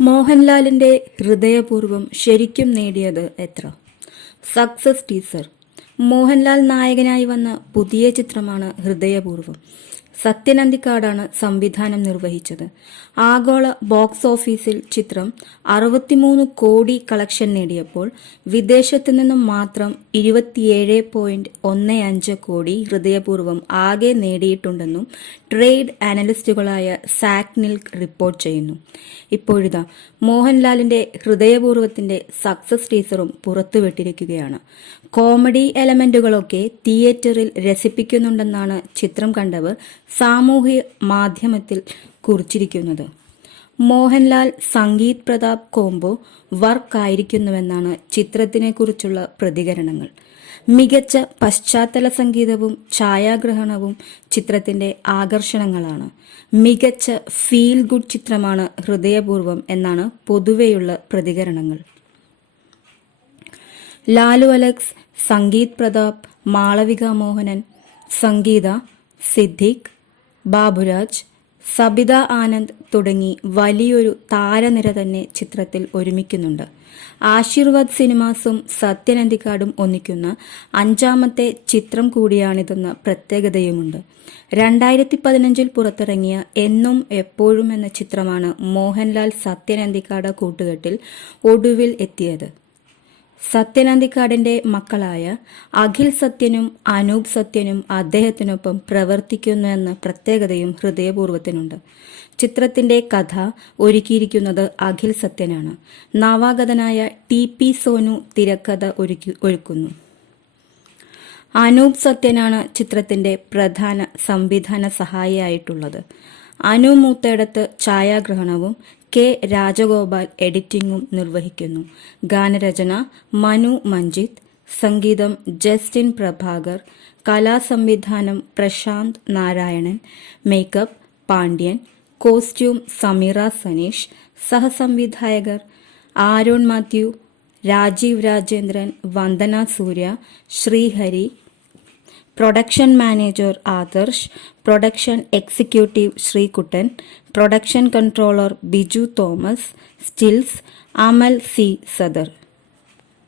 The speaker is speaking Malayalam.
മോഹൻലാലിന്റെ ഹൃദയപൂർവം ശരിക്കും നേടിയത് എത്ര? Success teaser. മോഹൻലാൽ നായകനായി വന്ന പുതിയ ചിത്രമാണ് ഹൃദയപൂർവം. സത്യനന്ദിക്കാടാണ് സംവിധാനം നിർവഹിച്ചത്. ആഗോള ബോക്സ് ഓഫീസിൽ ചിത്രം അറുപത്തിമൂന്ന് കോടി കളക്ഷൻ നേടിയപ്പോൾ വിദേശത്തു നിന്നും മാത്രം ഇരുപത്തിയേഴ് പോയിന്റ് ഒന്ന് അഞ്ച് കോടി ഹൃദയപൂർവം ആകെ നേടിയിട്ടുണ്ടെന്നും ട്രേഡ് അനലിസ്റ്റുകളായ സാക്നിൽ റിപ്പോർട്ട് ചെയ്യുന്നു. ഇപ്പോഴിതാ മോഹൻലാലിന്റെ ഹൃദയപൂർവത്തിന്റെ സക്സസ് ടീസറും പുറത്തുവിട്ടിരിക്കുകയാണ്. കോമഡി എലമെന്റുകളൊക്കെ തിയേറ്ററിൽ രസിപ്പിക്കുന്നുണ്ടെന്നാണ് ചിത്രം കണ്ടവർ സാമൂഹ്യ മാധ്യമത്തിൽ കുറിച്ചിരിക്കുന്നത്. മോഹൻലാൽ സംഗീത് പ്രതാപ് കോംബോ വർക്കായിരിക്കുന്നുവെന്നാണ് ചിത്രത്തിനെക്കുറിച്ചുള്ള പ്രതികരണങ്ങൾ. മികച്ച പശ്ചാത്തല സംഗീതവും ഛായാഗ്രഹണവും ചിത്രത്തിന്റെ ആകർഷണങ്ങളാണ്. മികച്ച ഫീൽ ഗുഡ് ചിത്രമാണ് ഹൃദയപൂർവം എന്നാണ് പൊതുവെയുള്ള പ്രതികരണങ്ങൾ. ലാലു അലക്സ് സംഗീത് പ്രതാപ് മാളവിക മോഹനൻ സംഗീത സിദ്ദിഖ് ബാബുരാജ് സബിത ആനന്ദ് തുടങ്ങി വലിയൊരു താരനിര തന്നെ ചിത്രത്തിൽ ഒരുമിക്കുന്നുണ്ട്. ആശീർവാദ് സിനിമാസും സത്യനന്ദിക്കാടും ഒന്നിക്കുന്ന അഞ്ചാമത്തെ ചിത്രം കൂടിയാണിതെന്ന പ്രത്യേകതയുമുണ്ട്. രണ്ടായിരത്തി പതിനഞ്ചിൽ പുറത്തിറങ്ങിയ എന്നും എപ്പോഴും എന്ന ചിത്രമാണ് മോഹൻലാൽ സത്യനന്ദിക്കാട് കൂട്ടുകെട്ടിൽ ഒടുവിൽ എത്തിയത്. സത്യനന്ദിക്കാടിന്റെ മക്കളായ അഖിൽ സത്യനും അനൂപ് സത്യനും അദ്ദേഹത്തിനൊപ്പം പ്രവർത്തിക്കുന്നു എന്ന പ്രത്യേകതയും ഹൃദയപൂർവത്തിനുണ്ട്. ചിത്രത്തിന്റെ കഥ ഒരുക്കിയിരിക്കുന്നത് അഖിൽ സത്യനാണ്. നവാഗതനായ ടി പി സോനു തിരക്കഥ ഒരുക്കി ഒരുക്കുന്നു അനൂപ് സത്യനാണ് ചിത്രത്തിന്റെ പ്രധാന സംവിധാന സഹായിയായിട്ടുള്ളത്. അനു മൂത്തേടത്ത് ഛായാഗ്രഹണവും കെ രാജഗോപാൽ എഡിറ്റിംഗും നിർവഹിക്കുന്നു. ഗാനരചന മനു മഞ്ജിത്ത് സംഗീതം ജസ്റ്റിൻ പ്രഭാകർ കലാസംവിധാനം Prashanth Narayanan makeup Pandian costume Sameera Saneesh സഹസംവിധായകർ Aaron Mathew Rajeev Rajendran Vandana Surya Sreehari production manager Adarsh production executive Sreekuttan production controller Biju Thomas stills Amal C Sadar.